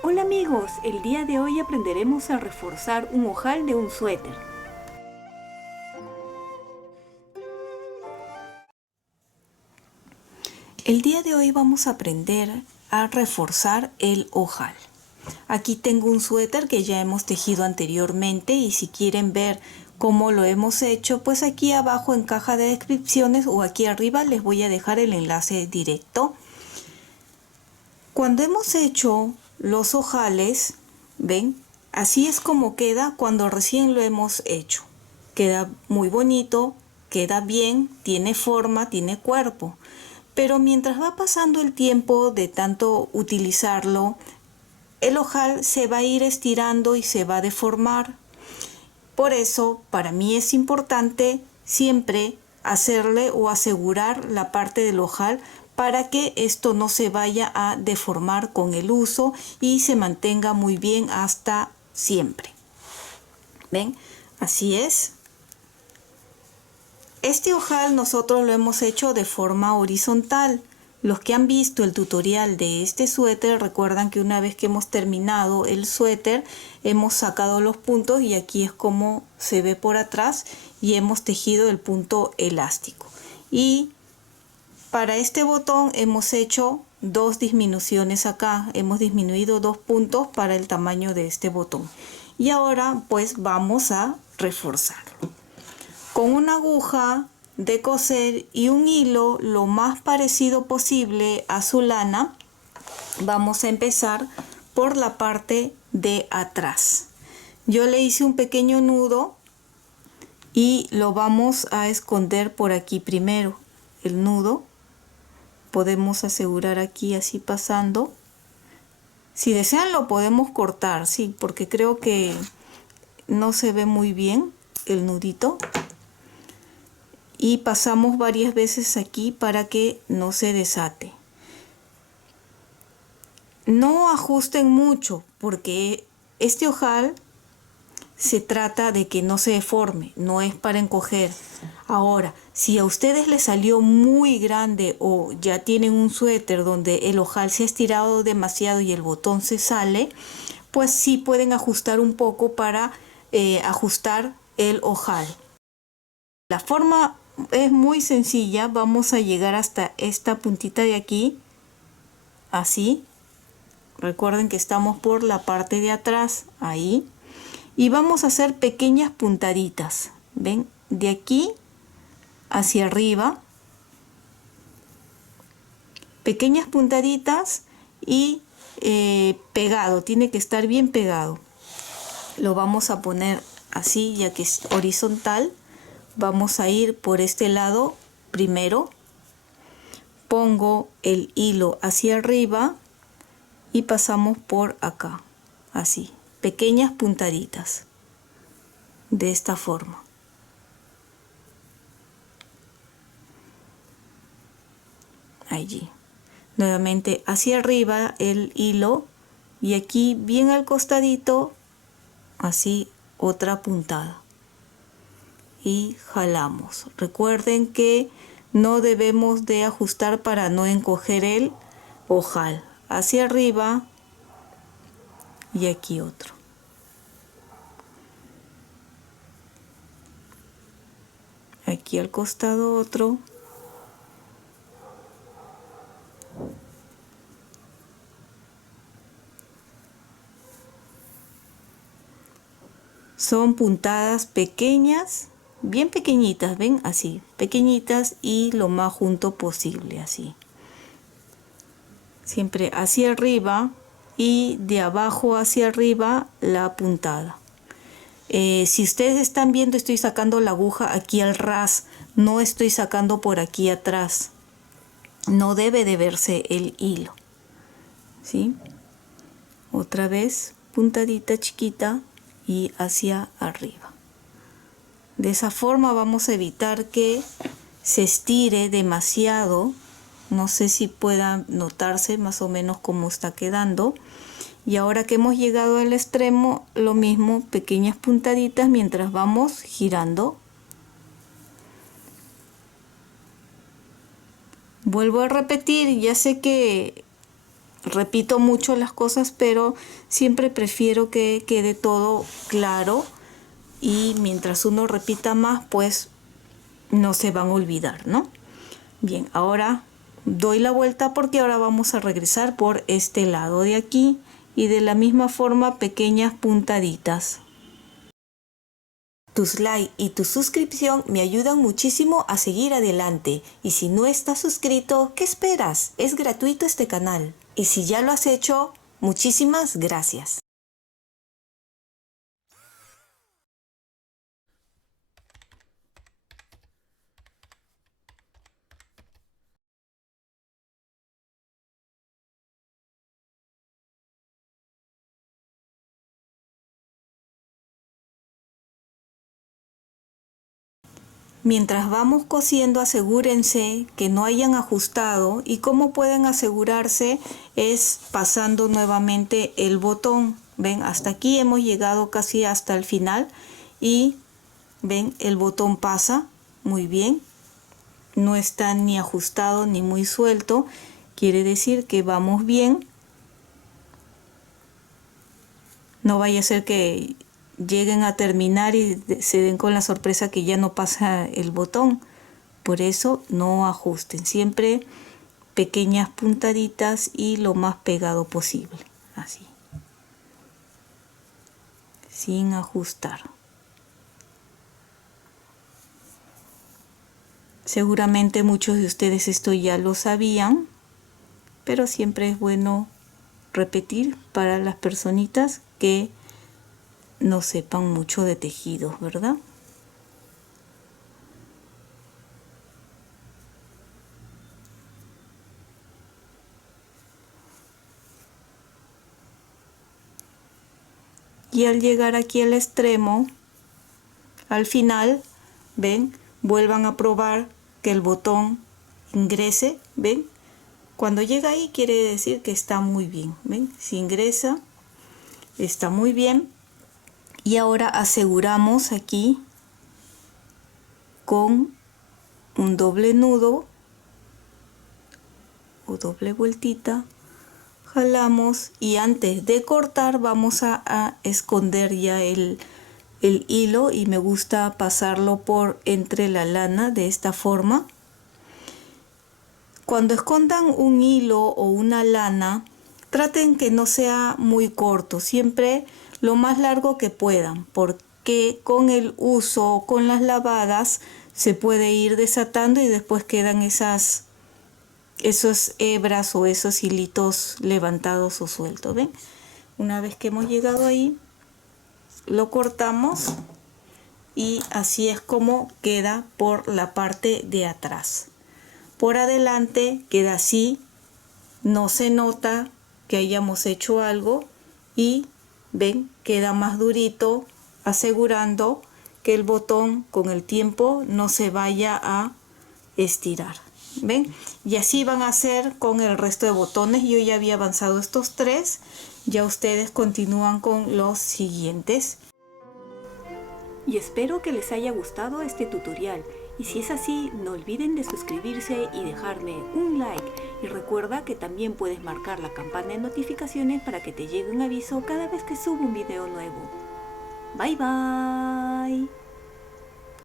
Hola amigos, el día de hoy aprenderemos a reforzar un ojal de un suéter. El día de hoy vamos a aprender a reforzar el ojal. Aquí tengo un suéter que ya hemos tejido anteriormente y si quieren ver cómo lo hemos hecho, pues aquí abajo en caja de descripciones o aquí arriba les voy a dejar el enlace directo. Cuando hemos hecho los ojales, ven, así es como queda cuando recién lo hemos hecho. Queda muy bonito, queda bien, tiene forma, tiene cuerpo. Pero mientras va pasando el tiempo de tanto utilizarlo, el ojal se va a ir estirando y se va a deformar. Por eso, para mí es importante siempre hacerle o asegurar la parte del ojal para que esto no se vaya a deformar con el uso y se mantenga muy bien hasta siempre. ¿Ven? Así es. Este ojal nosotros lo hemos hecho de forma horizontal. Los que han visto el tutorial de este suéter recuerdan que una vez que hemos terminado el suéter hemos sacado los puntos y aquí es como se ve por atrás y hemos tejido el punto elástico. Y para este botón hemos hecho dos disminuciones acá, hemos disminuido 2 puntos para el tamaño de este botón. Y ahora pues vamos a reforzarlo. Con una aguja de coser y un hilo lo más parecido posible a su lana, vamos a empezar por la parte de atrás. Yo le hice un pequeño nudo y lo vamos a esconder por aquí primero. El nudo podemos asegurar aquí así pasando. Si desean lo podemos cortar, sí, porque creo que no se ve muy bien el nudito. Y pasamos varias veces aquí para que no se desate. No ajusten mucho porque este ojal se trata de que no se deforme, no es para encoger. Ahora, si a ustedes les salió muy grande o ya tienen un suéter donde el ojal se ha estirado demasiado y el botón se sale, pues sí pueden ajustar un poco para ajustar el ojal. La forma es muy sencilla, vamos a llegar hasta esta puntita de aquí, así. Recuerden que estamos por la parte de atrás, ahí. Y vamos a hacer pequeñas puntaditas, ¿ven? De aquí hacia arriba. Pequeñas puntaditas y pegado, tiene que estar bien pegado. Lo vamos a poner así, ya que es horizontal. Vamos a ir por este lado primero, pongo el hilo hacia arriba y pasamos por acá, así, pequeñas puntaditas, de esta forma. Allí, nuevamente hacia arriba el hilo y aquí bien al costadito, así otra puntada. Y jalamos. Recuerden que no debemos de ajustar para no encoger el ojal. Hacia arriba y aquí otro. Aquí al costado otro. Son puntadas pequeñas, bien pequeñitas, ven, así, pequeñitas y lo más junto posible, así. Siempre hacia arriba y de abajo hacia arriba la puntada. Si ustedes están viendo, estoy sacando la aguja aquí al ras, no estoy sacando por aquí atrás. No debe de verse el hilo, ¿sí? Otra vez, puntadita chiquita y hacia arriba. De esa forma vamos a evitar que se estire demasiado. No sé si pueda notarse más o menos cómo está quedando. Y ahora que hemos llegado al extremo, lo mismo, pequeñas puntaditas mientras vamos girando. Vuelvo a repetir, ya sé que repito mucho las cosas, pero siempre prefiero que quede todo claro, y mientras uno repita más, pues no se van a olvidar, ¿no? Bien, ahora doy la vuelta porque ahora vamos a regresar por este lado de aquí y de la misma forma pequeñas puntaditas. Tus likes y tu suscripción me ayudan muchísimo a seguir adelante, y si no estás suscrito, ¿qué esperas? Es gratuito este canal. Y si ya lo has hecho, muchísimas gracias. Mientras vamos cosiendo, asegúrense que no hayan ajustado, y cómo pueden asegurarse es pasando nuevamente el botón. Ven, hasta aquí hemos llegado casi hasta el final y ven, el botón pasa muy bien, no está ni ajustado ni muy suelto, quiere decir que vamos bien. No vaya a ser que lleguen a terminar y se den con la sorpresa que ya no pasa el botón. Por eso no ajusten, siempre pequeñas puntaditas y lo más pegado posible, así, sin ajustar. Seguramente muchos de ustedes esto ya lo sabían, pero siempre es bueno repetir para las personitas que no sepan mucho de tejidos, ¿verdad? Y al llegar aquí al extremo, al final, ven, vuelvan a probar que el botón ingrese, ven. Cuando llega ahí quiere decir que está muy bien, ven, si ingresa, está muy bien. Y ahora aseguramos aquí con un doble nudo o doble vueltita, jalamos, y antes de cortar vamos a esconder ya el hilo, y me gusta pasarlo por entre la lana de esta forma. Cuando escondan un hilo o una lana, traten que no sea muy corto, siempre lo más largo que puedan, porque con el uso, con las lavadas, se puede ir desatando y después quedan esos hebras o esos hilitos levantados o sueltos, ¿ven? Una vez que hemos llegado ahí, lo cortamos y así es como queda por la parte de atrás. Por adelante queda así, no se nota que hayamos hecho algo, y ven, queda más durito, asegurando que el botón con el tiempo no se vaya a estirar. ¿Ven? Y así van a hacer con el resto de botones. Yo ya había avanzado estos 3, ya ustedes continúan con los siguientes. Y espero que les haya gustado este tutorial, y si es así, no olviden de suscribirse y dejarme un like, y recuerda que también puedes marcar la campana de notificaciones para que te llegue un aviso cada vez que subo un video nuevo. Bye bye.